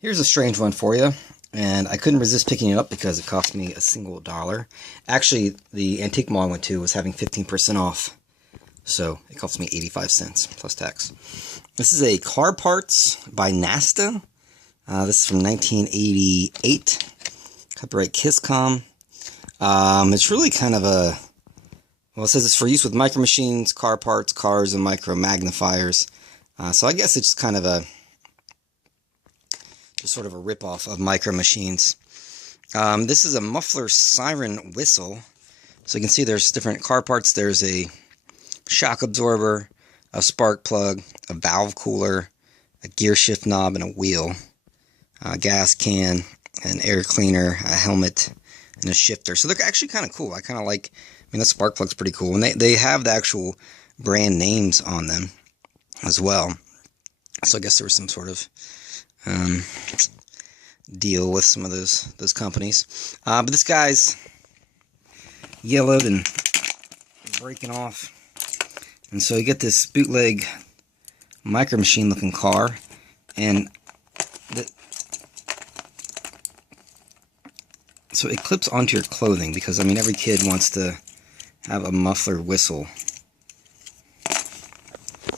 Here's a strange one for you, and I couldn't resist picking it up because it cost me a single dollar. Actually, the antique mall I went to was having 15% off, so it cost me 85 cents plus tax. This is a car parts by Nasta. This is from 1988. Copyright Kisscom. It's really kind of a, well, it says it's for use with micro machines, car parts, cars, and micro magnifiers. So I guess it's kind of a just sort of a rip-off of Micro Machines. This is a Muffler Siren whistle. So you can see there's different car parts. There's a shock absorber, a spark plug, a valve cooler, a gear shift knob, and a wheel. A gas can, an air cleaner, a helmet, and a shifter. So they're actually kind of cool. I kind of like, I mean, the spark plug's pretty cool. And they have the actual brand names on them as well. So I guess there was some sort of deal with some of those companies. But this guy's yellowed and breaking off. And so you get this bootleg Micro Machine looking car. And so it clips onto your clothing because, I mean, every kid wants to have a muffler whistle,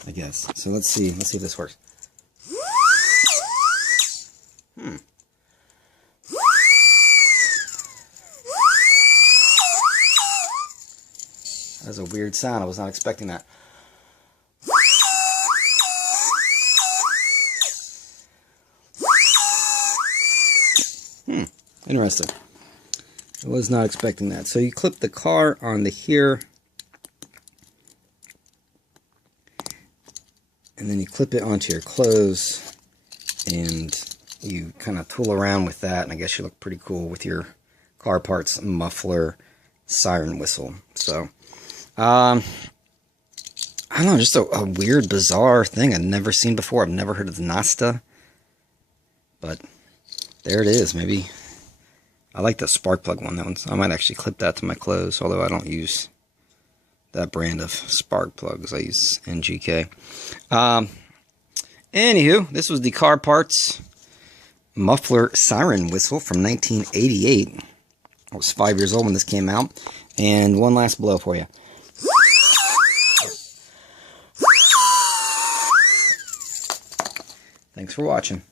I guess. So let's see if this works. That's a weird sound. I was not expecting that. Interesting. I was not expecting that. So you clip the car onto here, and then you clip it onto your clothes, and you kind of tool around with that, and I guess you look pretty cool with your car parts muffler siren whistle. So I don't know, just a weird, bizarre thing I've never seen before. I've never heard of the Nasta, but there it is. Maybe I like the spark plug one. I might actually clip that to my clothes, although I don't use that brand of spark plugs. I use NGK. Anywho, this was the car parts muffler siren whistle from 1988. I was 5 years old when this came out. And one last blow for you. Thanks for watching.